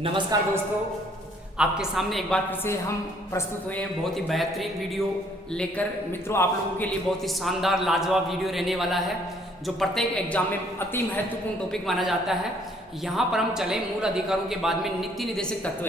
नमस्कार दोस्तों, आपके सामने एक बार फिर से हम प्रस्तुत हुए हैं बहुत ही बेहतरीन वीडियो लेकर। मित्रों, आप लोगों के लिए बहुत ही शानदार लाजवाब वीडियो रहने वाला है जो प्रत्येक एग्जाम में अति महत्वपूर्ण टॉपिक माना जाता है। यहाँ पर हम चले मूल अधिकारों के बाद में नीति निर्देशक तत्व।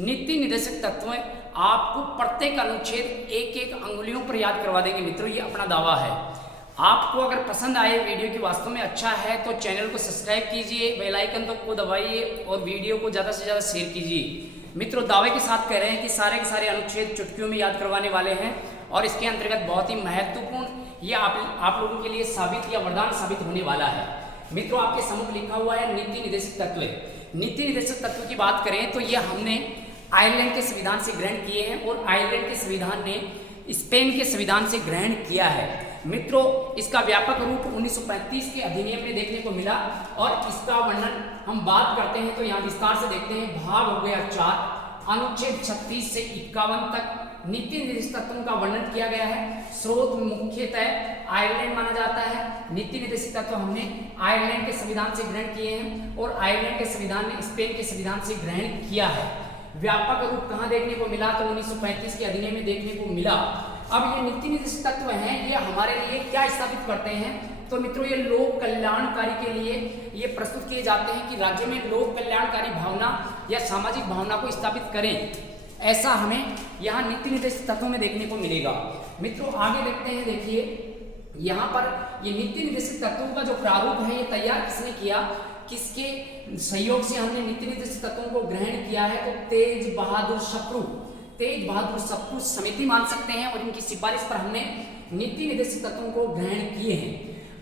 नीति निर्देशक तत्व आपको प्रत्येक अनुच्छेद एक एक अंगुलियों पर याद करवा देंगे। मित्रों, ये अपना दावा है। आपको अगर पसंद आए वीडियो की वास्तव में अच्छा है तो चैनल को सब्सक्राइब कीजिए, बेल आइकन तो को दबाइए और वीडियो को ज़्यादा से ज़्यादा शेयर कीजिए। मित्रों, दावे के साथ कह रहे हैं कि सारे के सारे अनुच्छेद चुटकियों में याद करवाने वाले हैं और इसके अंतर्गत बहुत ही महत्वपूर्ण ये आप लोगों के लिए साबित या वरदान साबित होने वाला है। मित्रों, आपके सम्मुख लिखा हुआ है नीति निर्देशक तत्व। नीति निर्देशक तत्व की बात करें तो ये हमने आयरलैंड के संविधान से ग्रहण किए हैं और आयरलैंड के संविधान ने स्पेन के संविधान से ग्रहण किया है। मित्रों, इसका व्यापक रूप 1935 के अधिनियम में देखने को मिला और इसका वर्णन हम बात करते हैं तो यहाँ विस्तार से देखते हैं। भाग हो गया 4, अनुच्छेद 36 से 51 तक नीति निर्देशक तत्वों का वर्णन किया गया है। स्रोत मुख्यतः आयरलैंड माना जाता है। नीति निर्देशक तत्व हमने आयरलैंड के संविधान से ग्रहण किए हैं और आयरलैंड के संविधान ने स्पेन के संविधान से ग्रहण किया है। व्यापक रूप कहाँ देखने को मिला तो 1935 के अधिनियम में देखने को मिला। अब ये नीति निर्देशक तत्व हैं, ये हमारे लिए क्या स्थापित करते हैं तो मित्रों ये लोक कल्याणकारी के लिए ये प्रस्तुत किए जाते हैं कि राज्य में लोक कल्याणकारी भावना या सामाजिक भावना को स्थापित करें। ऐसा हमें यहाँ नीति निर्देशक तत्वों में देखने को मिलेगा। मित्रों, आगे देखते हैं। देखिए यहाँ पर ये नीति निर्देशक तत्वों का जो प्रारूप है ये तैयार किसने किया, किसके सहयोग से हमने नीति निर्देशक तत्वों को ग्रहण किया है तो तेज बहादुर सप्रू समिति मान सकते हैं और इनकी सिफारिश पर हमने नीति निर्देशक तत्वों को ग्रहण किए हैं।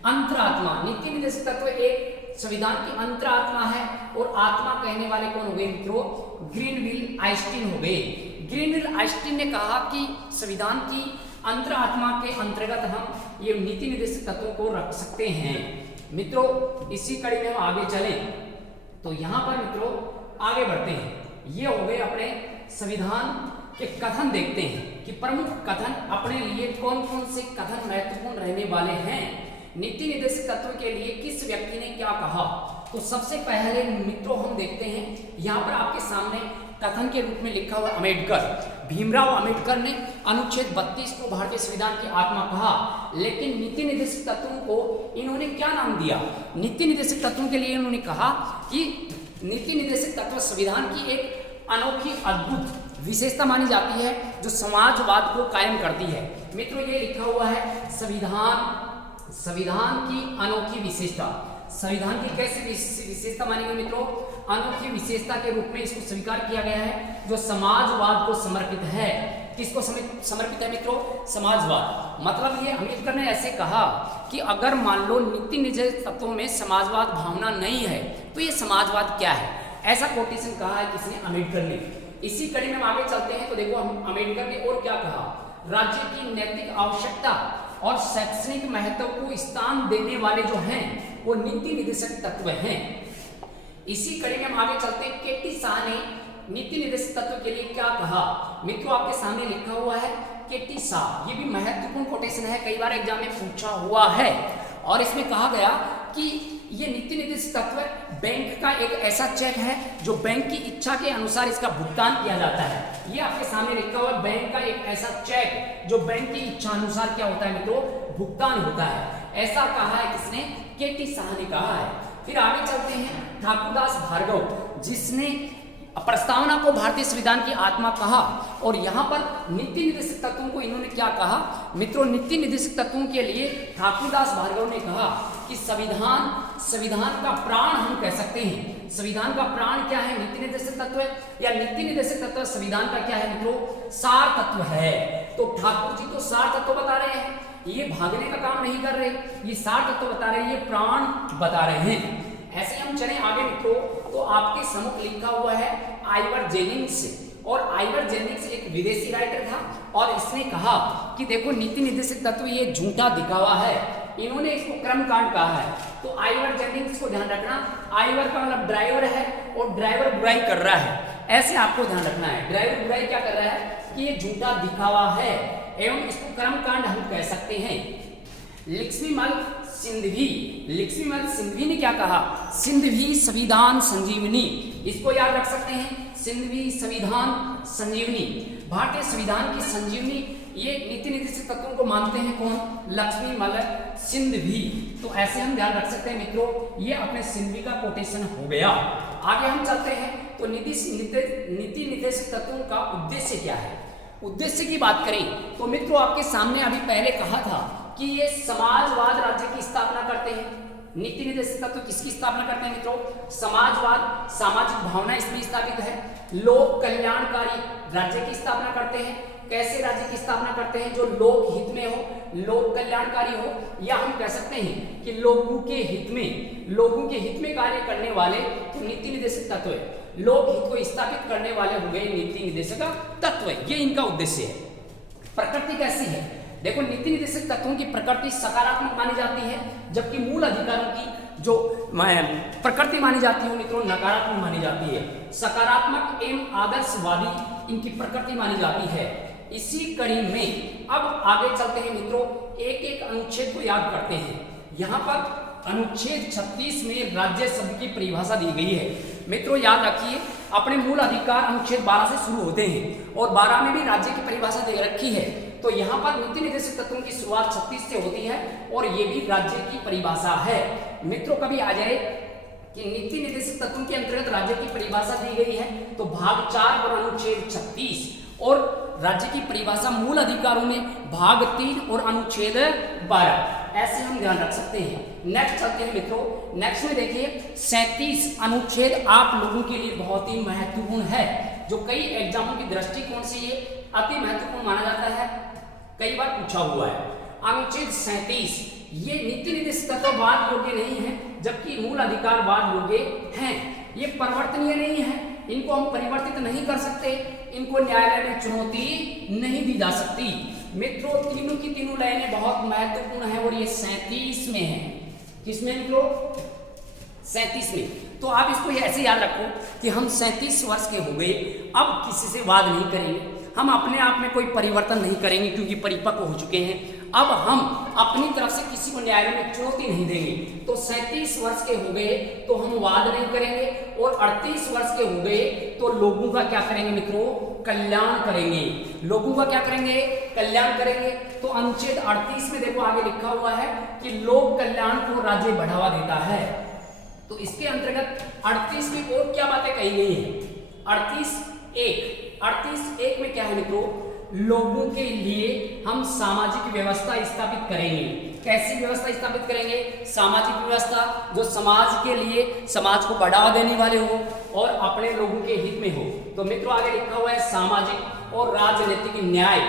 अंतरात्मा, नीति निर्देशक तत्व एक संविधान की अंतरात्मा है और आत्मा कहने वाले कौन हो गए मित्रों, ग्रीनविल आइंस्टीन हो गए। ग्रीनविल आइंस्टीन ने कहा कि संविधान की अंतरात्मा के अंतर्गत हम ये नीति निर्देशक तत्वों को रख सकते हैं। मित्रों, इसी कड़ी में हम आगे चलें तो यहाँ पर मित्रों आगे बढ़ते हैं। ये हो गए अपने संविधान के कथन। देखते हैं कि प्रमुख कथन अपने लिए कौन कौन से कथन महत्वपूर्ण रहने वाले हैं। नीति निर्देशक तत्व के लिए किस व्यक्ति ने क्या कहा तो सबसे पहले मित्रों हम देखते हैं यहाँ पर आपके सामने कथन के रूप में लिखा हुआ अम्बेडकर, भीमराव अम्बेडकर ने अनुच्छेद 32 को भारतीय संविधान की आत्मा कहा। लेकिन नीति निर्देशक तत्वों को इन्होंने क्या नाम दिया, नीति निर्देशक तत्वों के लिए इन्होंने कहा कि नीति निर्देशक तत्व संविधान की एक अनोखी अद्भुत विशेषता मानी जाती है जो समाजवाद को कायम करती है। मित्रों, ये लिखा हुआ है संविधान की अनोखी विशेषता। संविधान की कैसी विशेषता मानी गई मित्रों, अनोखी विशेषता के रूप में इसको स्वीकार किया गया है जो समाजवाद को समर्पित है। किसको समर्पित है मित्रों, समाजवाद। मतलब ये अम्बेडकर ने ऐसे कहा कि अगर मान लो नीति निर्देशक तत्वों में समाजवाद भावना नहीं है तो ये समाजवाद क्या है, ऐसा कोटेशन कहा है किसने, अम्बेडकर ने। इसी कड़ी में हम आगे चलते हैं तो देखो हम अम्बेडकर ने और क्या कहा, राज्य की नैतिक आवश्यकता और शैक्षणिक महत्व को स्थान देने वाले जो हैं वो नीति निर्देशक तत्व हैं। इसी कड़ी में हम आगे चलते हैं। केटी शाह ने नीति निर्देशक तत्व के लिए क्या कहा। मित्रों, आपके सामने लिखा हुआ है केटी शाह। ये भी महत्वपूर्ण कोटेशन है, कई बार एग्जाम में पूछा हुआ है और इसमें कहा गया कि ये नीति निर्देशक तत्व बैंक का एक ऐसा चेक है जो बैंक की इच्छा के अनुसार इसका भुगतान किया जाता है। ये आपके सामने लिखा हुआ है, बैंक का एक ऐसा चेक जो बैंक की इच्छा अनुसार क्या होता है मित्रों, भुगतान होता है। ऐसा कहा है किसने, केटी शाह ने कहा है। फिर आगे चलते हैं। ठाकुरदास भार्गव जिसने प्रस्तावना को भारतीय संविधान की आत्मा कहा और यहाँ पर नीति निर्देशक तत्वों को इन्होंने क्या कहा मित्रों, नीति निर्देशक तत्वों के लिए ठाकुरदास भार्गव ने कहा कि संविधान का प्राण हम कह सकते हैं। संविधान का प्राण क्या है, नीति निर्देशक तत्व या नीति निर्देशक तत्व संविधान का क्या है मित्रों, सार तत्व है। तो ठाकुर जी तो सार तत्व बता रहे हैं, ये भागने का काम नहीं कर रहे, ये सार तत्व बता रहे हैं, ये प्राण बता रहे हैं। ऐसे हम चलें आगे मित्रों तो आपके सम्मुख लिखा हुआ है आइवर जेनिंग्स। और आइवर जेनिंग्स एक विदेशी राइटर था और इसने कहा कि देखो नीति निर्देशक तत्व ये झूठा दिखावा है। इन्होंने इसको क्रमकांड कहा है। तो आइवर जेनिंग्स को ध्यान रखना, आइवर का मतलब ड्राइवर है और ड्राइवर बुराई कर रहा है, ऐसे आपको ध्यान रखना है। ड्राइवर बुराई क्या कर रहा है कि ये झूठा दिखावा है एवं इसको कर्मकांड हम कह सकते हैं। लक्ष्मीमल सिंधवी। लक्ष्मीमल सिंधवी ने क्या कहा? सिंधवी संविधान संजीवनी। इसको याद रख सकते हैं, सिंधवी संविधान संजीवनी, भारतीय संविधान की संजीवनी। ये नीति निर्देशक तत्वों को मानते हैं कौन? लक्ष्मीमल सिंधवी। तो ऐसे हम ध्यान रख सकते हैं मित्रों, ये अपने सिंधवी का कोटेशन हो गया। आगे हम चलते हैं तो नीति निर्देशक तत्वों का उद्देश्य क्या है? उद्देश्य की बात करें तो मित्रों आपके सामने अभी पहले कहा था कि ये समाजवाद राज्य की स्थापना करते हैं। नीति निर्देशक तत्व किसकी स्थापना करते हैं मित्रों? समाजवाद, सामाजिक भावना इसमें स्थापित है। लोक कल्याणकारी राज्य की स्थापना करते हैं। कैसे राज्य की स्थापना करते हैं? जो लोक हित में हो, लोक कल्याणकारी हो, या हम कह सकते हैं कि लोगों के हित में कार्य करने वाले तो नीति निर्देशक तत्व है। लोक हित को स्थापित करने वाले हो गए नीति निर्देशक तत्व, ये इनका उद्देश्य है। प्रकृति कैसी है? देखो, नीति निर्देशक तत्वों की प्रकृति सकारात्मक मानी जाती है, जबकि मूल अधिकारों की जो प्रकृति मानी जाती है मित्रों नकारात्मक मानी जाती है। सकारात्मक एवं आदर्शवादी इनकी प्रकृति मानी जाती है। इसी कड़ी में अब आगे चलते हैं मित्रों, एक एक अनुच्छेद को याद करते हैं। यहाँ पर अनुच्छेद 36 में राज्य शब्द की परिभाषा दी गई है। मित्रों याद रखिए, अपने मूल अधिकार अनुच्छेद 12 से शुरू होते हैं और 12 में भी राज्य की परिभाषा दे रखी है। तो यहाँ पर नीति निर्देशक तत्वों की शुरुआत 36 से होती है और ये भी राज्य की परिभाषा है। मित्रों कभी आ जाए कि नीति निर्देशक तत्वों के अंतर्गत राज्य की परिभाषा दी गई है तो भाग 4 और अनुच्छेद 36, और राज्य की परिभाषा मूल अधिकारों में भाग 3 और अनुच्छेद 12, ऐसे हम ध्यान रख सकते हैं। नेक्स्ट चलते हैं मित्रों, नेक्स्ट में देखिए 37 अनुच्छेद आप लोगों के लिए बहुत ही महत्वपूर्ण है, जो कई एग्जामों की दृष्टिकोण से ये अति महत्वपूर्ण माना जाता है, कई बार पूछा हुआ है। अनुच्छेद 37 ये नीति निर्देशक तत्व वाद योग्य नहीं है, जबकि मूल अधिकार वाद योग्य हैं। ये परिवर्तनीय नहीं है, इनको हम परिवर्तित नहीं कर सकते, इनको न्यायालय में चुनौती नहीं दी जा सकती। मित्रों तीनों की तीनों लाइनें बहुत महत्वपूर्ण है और ये 37 में है। किसमें मित्रों? 37 में। तो आप इसको ऐसे याद रखो कि हम 37 वर्ष के हो गए, अब किसी से वाद नहीं करेंगे, हम अपने आप में कोई परिवर्तन नहीं करेंगे क्योंकि परिपक्व हो चुके हैं। अब हम अपनी तरफ से किसी को न्यायालय में चुनौती नहीं देंगे। तो 37 वर्ष के हो गए तो हम वाद नहीं करेंगे, और 38 वर्ष के हो गए तो लोगों का क्या करेंगे मित्रों? कल्याण करेंगे। लोगों का क्या करेंगे? कल्याण करेंगे। तो अनुच्छेद 38 में देखो आगे लिखा हुआ है कि लोक कल्याण को राज्य बढ़ावा देता है। तो इसके अंतर्गत 38 में और क्या बातें कही गई है? 38(1) में क्या है मित्रों? लोगों के लिए हम सामाजिक व्यवस्था स्थापित करेंगे। कैसी व्यवस्था स्थापित करेंगे? सामाजिक व्यवस्था जो समाज के लिए, समाज को बढ़ावा देने वाले हो और अपने लोगों के हित में हो। तो मित्रों आगे लिखा हुआ है सामाजिक और राजनीतिक न्याय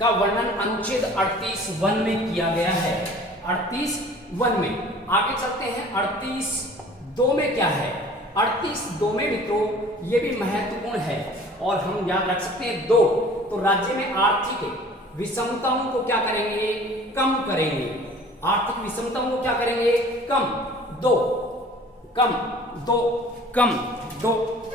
का वर्णन अनुच्छेद 38(1) में किया गया है। 38(1) में आगे चलते हैं। 38(2) में क्या है? 38(2) में मित्रों ये भी महत्वपूर्ण है और हम याद रख सकते हैं 2। तो राज्य में आर्थिक विषमताओं को क्या करेंगे? कम करेंगे। आर्थिक विषमताओं को क्या करेंगे? कम। 2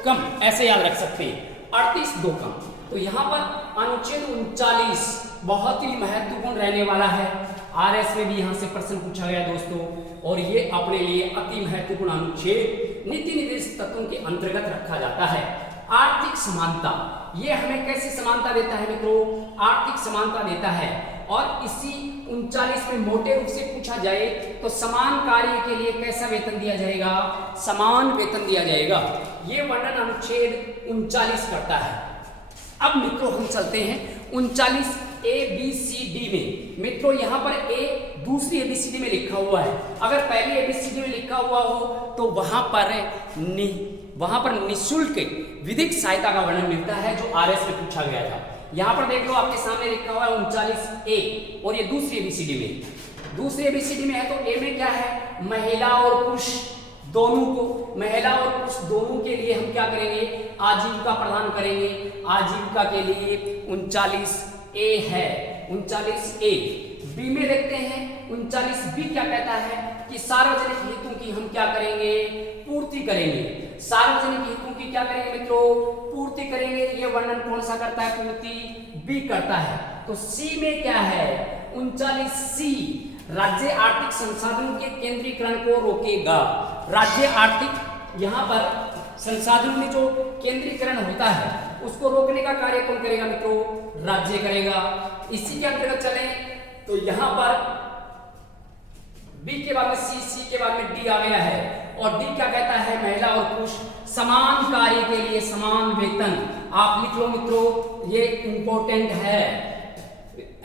कम, ऐसे याद रख सकते हैं। 38(2) कम। तो यहाँ पर अनुच्छेद 39 बहुत ही महत्वपूर्ण रहने वाला है। आरएस में भी यहाँ से प्रश्न पूछा गया दोस्तों, और ये अपने लिए अति महत्वपूर्ण अनुच्छेद नीति निर्देशक तत्वों के अंतर्गत रखा जाता है। आर्थिक समानता, ये हमें कैसी समानता देता है मित्रों? आर्थिक समानता देता है। और इसी 39 में मोटे रूप से पूछा जाए तो समान कार्य के लिए कैसा वेतन दिया जाएगा? समान वेतन दिया जाएगा। ये वर्णन अनुच्छेद 39 करता है। अब मित्रों हम चलते हैं 39 ABCD में। मित्रों यहाँ पर A दूसरी ABCD में लिखा हुआ है। अगर पहली ABCD में लिखा हुआ हो तो वहां पर निःशुल्क विधिक सहायता का वर्णन मिलता है, जो आरएस में पूछा गया था। यहाँ पर देख लो आपके सामने लिखा हुआ है 39A, और ये दूसरी ABCD में। दूसरी ABCD में है तो A में क्या है? महिला और पुरुष दोनों को, महिला और पुरुष दोनों के लिए हम क्या करेंगे? आजीविका प्रदान करेंगे। आजीविका के लिए 39A है। 39A। बी में देखते हैं 39B क्या कहता है कि सार्वजनिक हितों की हम क्या करेंगे? पूर्ति करेंगे। सार्वजनिक हितों की क्या करेंगे मित्रों? पूर्ति करेंगे। ये वर्णन कौन सा करता है? पूर्ति बी करता है। तो सी में क्या है? 39C राज्य आर्थिक संसाधनों के केंद्रीकरण को रोकेगा। राज्य आर्थिक यहाँ पर संसाधनों में जो केंद्रीकरण होता है उसको रोकने का कार्य कौन करेगा मित्रों? राज्य करेगा। इसी के अंतर्गत चले तो यहाँ पर बी के बाद में सी के बाद में डी आ गया है और डी क्या कहता है? महिला और पुरुष समान कार्य के लिए समान वेतन। आप लिख लो मित्रों, ये इंपॉर्टेंट है।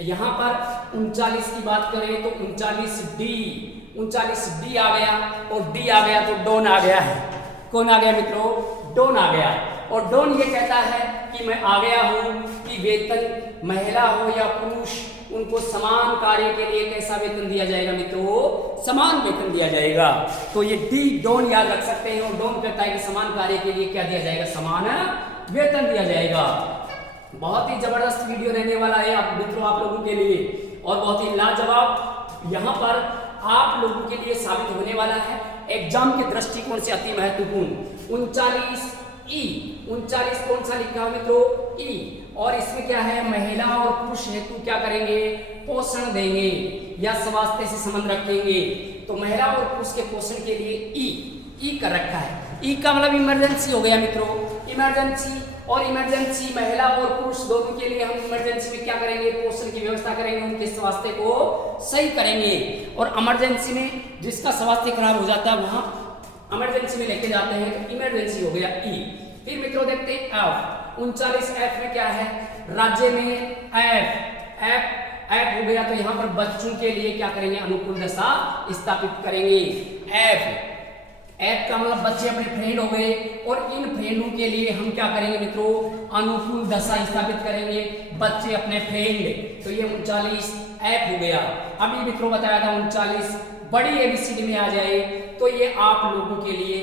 यहां पर 39 की बात करें तो 39 डी आ गया और डी आ गया तो डॉन आ गया है। कौन आ गया मित्रों? डॉन आ गया। और डॉन ये कहता है कि मैं आ गया हूं कि वेतन महिला हो या पुरुष उनको समान कार्य के लिए कैसा वेतन दिया जाएगा मित्रों? समान वेतन दिया जाएगा। तो ये डी डॉन याद रख सकते हैं। और डॉन कहता है कि समान कार्य के लिए क्या दिया जाएगा? समान वेतन दिया जाएगा। बहुत ही जबरदस्त वीडियो रहने वाला है आप मित्रों, आप लोगों के लिए, और बहुत ही लाजवाब यहाँ पर आप लोगों के लिए साबित होने वाला है। एग्जाम के दृष्टिकोण से अति महत्वपूर्ण 39 कौन सा लिखा है मित्रों? ई। और इसमें क्या है? महिला और पुरुष हेतु क्या करेंगे? पोषण देंगे या स्वास्थ्य से संबंध रखेंगे। तो महिला और पुरुष के पोषण के लिए ई कर रखा है। ई का मतलब इमरजेंसी हो गया मित्रों, इमरजेंसी। और इमरजेंसी महिला और पुरुष दोनों के लिए हम इमरजेंसी में क्या करेंगे? पोषण की व्यवस्था करेंगे, उनके स्वास्थ्य को सही करेंगे। और इमरजेंसी में जिसका स्वास्थ्य खराब हो जाता है वहां इमरजेंसी में लेके जाते हैं, तो इमरजेंसी हो गया ई। फिर मित्रों देखते हैं एफ। 39 एफ में क्या है? राज्य में एफ हो गया। तो यहाँ पर बच्चों के लिए क्या करेंगे? अनुकूल दशा स्थापित करेंगे। एफ का मतलब बच्चे अपने फ्रेंड हो गए और इन फ्रेंडों के लिए हम क्या करेंगे मित्रों? अनुकूल दशा स्थापित करेंगे, बच्चे अपने फ्रेंड। तो ये 39 एफ हो गया। अभी मित्रों बताया था 39 बड़ी एबीसीडी में आ जाए तो ये आप लोगों के लिए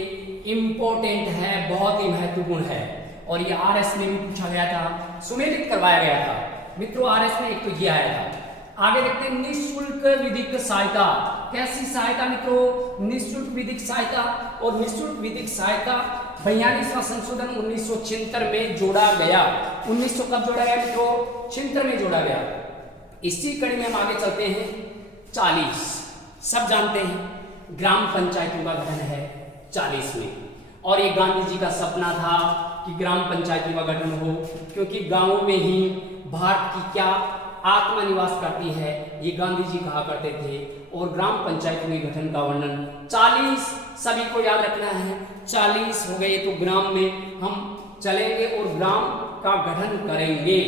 इंपॉर्टेंट है, बहुत ही महत्वपूर्ण है। और ये आरएस में भी पूछा गया था, सुमेलित करवाया गया था मित्रों। आरएस में एक तो ये आया था। आगे देखते हैं निःशुल्क विधिक सहायता। कैसी सहायता मित्रों? निःशुल्क विधिक सहायता। और निःशुल्क विधिक सहायता 42वां संशोधन 1976 में जोड़ा गया। 1900 कब जोड़ा गया मित्रों? 76 में जोड़ा गया। इसी कड़ी में हम आगे चलते हैं। 40 सब जानते हैं ग्राम पंचायतों का गठन है 40 में। और ये गांधी जी का सपना था कि ग्राम पंचायतों का गठन हो, क्योंकि गांवों में ही भारत की क्या आत्मा निवास करती है, ये गांधी जी कहा करते थे। और ग्राम पंचायतों के गठन का वर्णन 40 सभी को याद रखना है। 40 हो गए तो ग्राम में हम चलेंगे और ग्राम का गठन करेंगे।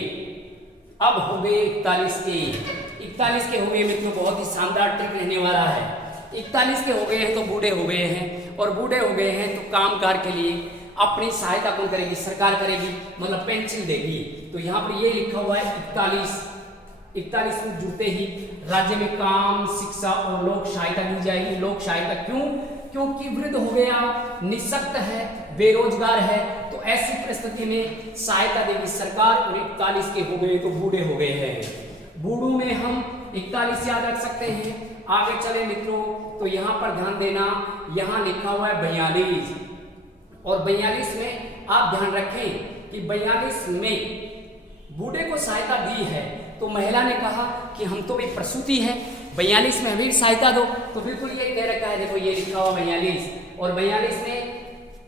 अब हो गए 41 के हो गए मित्रों, बहुत ही शानदार ट्रिक रहने वाला है। 41 के हो गए हैं तो बूढ़े हो गए हैं, और बूढ़े हो गए हैं तो कामकाज के लिए अपनी सहायता कौन करेगी? सरकार करेगी, मतलब पेंशन देगी। तो यहाँ पर ये लिखा हुआ है 41 में जुड़ते ही राज्य में काम, शिक्षा और लोक सहायता दी जाएगी। लोक सहायता क्यों? क्योंकि वृद्ध हो गया, निःशक्त है, बेरोजगार है, तो ऐसी परिस्थिति में सहायता देगी सरकार। और 41 के हो गए तो बूढ़े हो गए हैं। बूढ़ों में हम 41 याद रख सकते हैं। आगे चले मित्रों तो यहाँ पर ध्यान देना, यहाँ लिखा हुआ है 42। और 42 में आप ध्यान रखें कि 42 में बूढ़े को सहायता दी है, तो महिला ने कहा कि हम तो एक प्रसूति है, 42 में हमें सहायता दो। तो बिल्कुल ये कह रखा है, देखो ये लिखा हुआ 42। और 42 में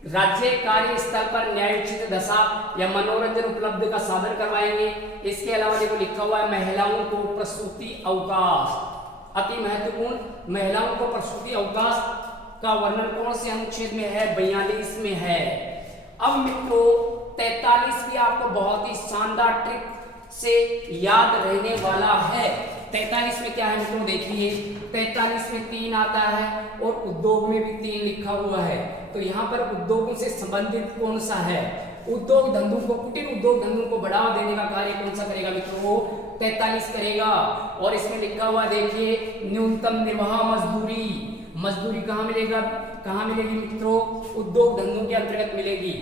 राज्य कार्य स्थल पर न्यायोचित दशा या मनोरंजन उपलब्ध का साधन करवाएंगे। इसके अलावा देखो लिखा हुआ है महिलाओं को प्रसूति अवकाश, अति महत्वपूर्ण। महिलाओं को प्रसूति अवकाश का वर्णन कौन से अनुच्छेद में है? 42 में है। अब मित्रों 43 भी आपको बहुत ही शानदार ट्रिक से याद रहने वाला है। 43 में क्या है मित्रों? देखिए 43 में 3 आता है और उद्योग में भी 3 लिखा हुआ है। तो यहाँ पर उद्योगों से संबंधित कौन सा है? उद्योग धंधों को, कुटीर उद्योग धंधों को बढ़ावा देने का कार्य कौन सा करेगा मित्रों? 43 करेगा। और इसमें लिखा हुआ देखिए न्यूनतम निर्वाह मजदूरी। मजदूरी कहाँ मिलेगा? कहाँ मिलेगी मित्रों? उद्योग धंधों के अंतर्गत मिलेगी।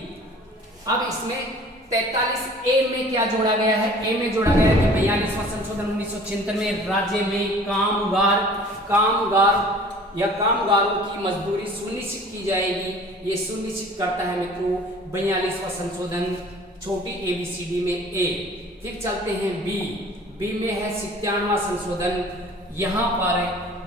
अब इसमें 43 ए में क्या जोड़ा गया है? ए में जोड़ा गया है कि 42वां संशोधन 1976 में राज्य में कामगार या कामगारों की मजदूरी सुनिश्चित की जाएगी। ये सुनिश्चित करता है मित्रों 42वां संशोधन छोटी एबीसीडी में ए। फिर चलते हैं बी में है 97वां संशोधन। यहाँ पर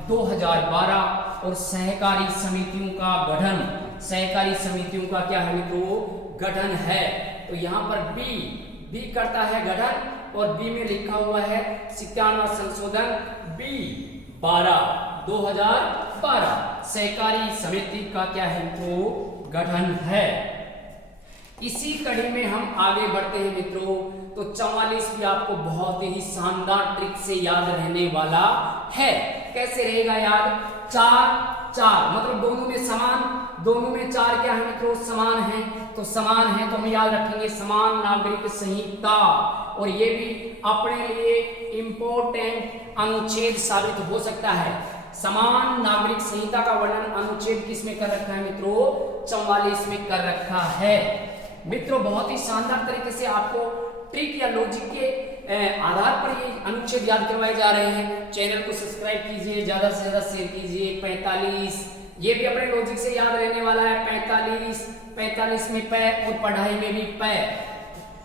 2012 और सहकारी समितियों का गठन, सहकारी समितियों का क्या है मित्रों, गठन है। तो यहाँ पर बी करता है गठन और बी में लिखा हुआ है 97वां संशोधन बी 2012 सहकारी समिति का क्या है मित्रों, गठन है। इसी कड़ी में हम आगे बढ़ते हैं मित्रों। तो 44 भी आपको बहुत ही शानदार ट्रिक से याद रहने वाला है। कैसे रहेगा याद, 4 मतलब दोनों में समान, दोनों में 4 क्या है मित्रों, समान है। तो समान है तो हम याद रखेंगे समान नागरिक संहिता, और ये भी अपने लिए इंपॉर्टेंट अनुच्छेद साबित हो सकता है। समान नागरिक संहिता का वर्णन अनुच्छेद किस में कर रखा है मित्रों, 44 में कर रखा है। मित्रों बहुत ही शानदार तरीके से आपको ट्रिक या लॉजिक के आधार पर ये अनुच्छेद याद करवाए जा रहे हैं। चैनल को सब्सक्राइब कीजिए, ज्यादा से ज्यादा शेयर कीजिए। 45 ये भी अपने लॉजिक से याद रहने वाला है। 45 में पै और पढ़ाई में भी पै।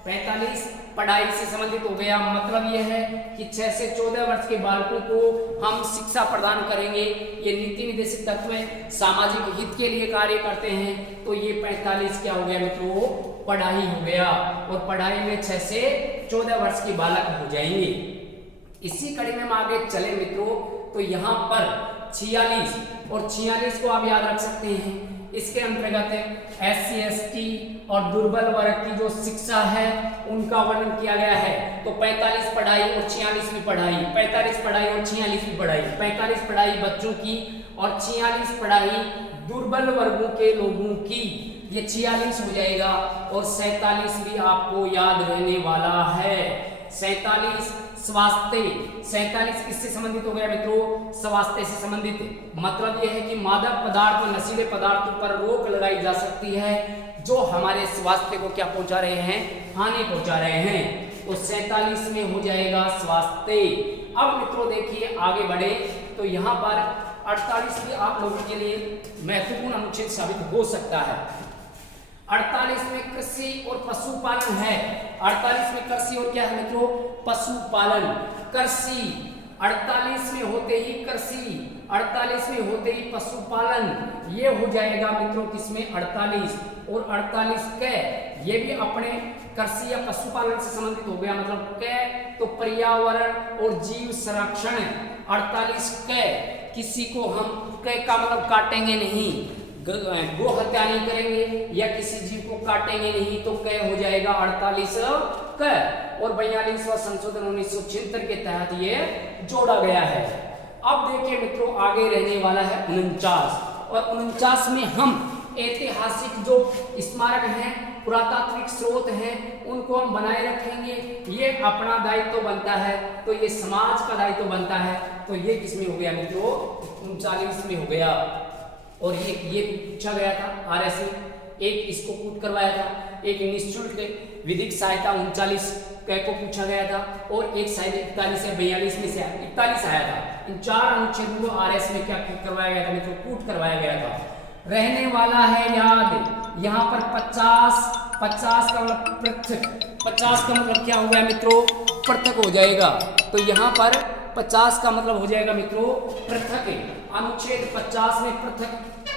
45 पढ़ाई से संबंधित हो गया। मतलब यह है कि 6 से 14 वर्ष के बालकों को हम शिक्षा प्रदान करेंगे। ये नीति निर्देशित तत्व सामाजिक हित के लिए कार्य करते हैं। तो ये 45 क्या हो गया मित्रों, पढ़ाई हो गया। और पढ़ाई में 6 से 14 वर्ष के बालक हो जाएंगे। इसी कड़ी में हम आगे चले मित्रों। तो यहाँ पर 46 और 46 को आप याद रख सकते हैं। इसके अंतर्गत SC ST और दुर्बल वर्ग की जो शिक्षा है उनका वर्णन किया गया है। तो 45 पढ़ाई और 46 भी पढ़ाई, 45 पढ़ाई और 46 भी पढ़ाई। 45 पढ़ाई बच्चों की और 46 पढ़ाई दुर्बल वर्गों के लोगों की। ये 46 हो जाएगा। और 47 भी आपको याद रहने वाला है। 47 स्वास्थ्य, 47 किससे संबंधित हो गया मित्रों, स्वास्थ्य से संबंधित। मतलब यह है कि मादक पदार्थ और नशीले पदार्थों पर रोक लगाई जा सकती है जो हमारे स्वास्थ्य को क्या पहुंचा रहे हैं, हानि पहुंचा रहे हैं। तो 47 में हो जाएगा स्वास्थ्य। अब मित्रों देखिए आगे बढ़े। तो यहाँ पर 48 भी आप लोगों के लिए महत्वपूर्ण अनुच्छेद साबित हो सकता है। 48 में कृषि और पशुपालन है। 48 में कृषि और क्या है मित्रों, पशुपालन। कृषि 48 में होते ही कृषि, 48 में होते ही पशुपालन, ये हो जाएगा मित्रों किसमें, 48। और 48 कै ये भी अपने कृषि या पशुपालन से संबंधित हो गया। मतलब कै तो पर्यावरण और जीव संरक्षण। 48 कै किसी को हम कै का मतलब काटेंगे नहीं, गो हत्या नहीं करेंगे या किसी जीव को काटेंगे नहीं, तो कै हो जाएगा 48 कै। और 42वां संशोधन 1976 के तहत ये जोड़ा गया है। अब देखिए मित्रों आगे रहने वाला है 49। और 49 में हम ऐतिहासिक जो स्मारक हैं, पुरातात्विक स्रोत हैं, उनको हम बनाए रखेंगे। ये अपना दायित्व बनता है। तो ये समाज का दायित्व बनता है। तो ये किसमें हो गया मित्रों, 39 में हो गया। और ये पूछा गया था RSE, एक इसको कूट करवाया था। एक निःशुल्क विधिक सहायता 39 को पूछा गया था। और एक शायद 41 या 42 में से 41 आया था। इन 4 अनुच्छेदों को RS में क्या करवाया गया था मित्रों, कूट करवाया गया था। रहने वाला है याद यहाँ पर 50 का मतलब पृथक। 50 का मतलब क्या हुआ मित्रों, पृथक हो जाएगा। तो यहाँ पर 50 का मतलब हो जाएगा मित्रों पृथक। अनुच्छेद 50 में पृथक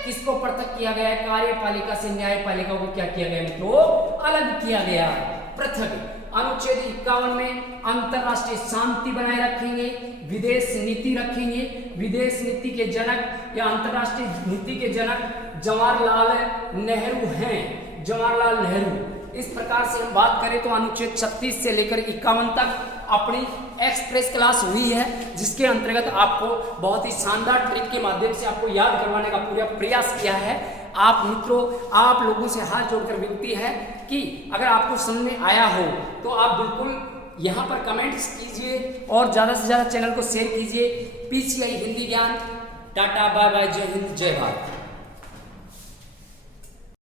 किसको पृथक किया गया है, कार्यपालिका से न्यायपालिका को क्या किया गया मित्रों, अलग किया गया, पृथक। अनुच्छेद 51 में अंतरराष्ट्रीय शांति बनाए रखेंगे, विदेश नीति रखेंगे। विदेश नीति के जनक या अंतरराष्ट्रीय नीति के जनक जवाहरलाल नेहरू हैं, जवाहरलाल नेहरू। इस प्रकार से हम बात करें तो अनुच्छेद 36 से लेकर 51 तक अपनी एक्सप्रेस क्लास हुई है, जिसके अंतर्गत आपको बहुत ही शानदार ट्रिक के माध्यम से आपको याद करवाने का पूरा प्रयास किया है। आप मित्रों, आप लोगों से हाथ जोड़कर विनती है कि अगर आपको समझ में आया हो तो आप बिल्कुल यहाँ पर कमेंट्स कीजिए और ज़्यादा से ज़्यादा चैनल को शेयर कीजिए। PCI हिंदी ज्ञान। टाटा, बाय बाय, जय हिंद, जय भारत।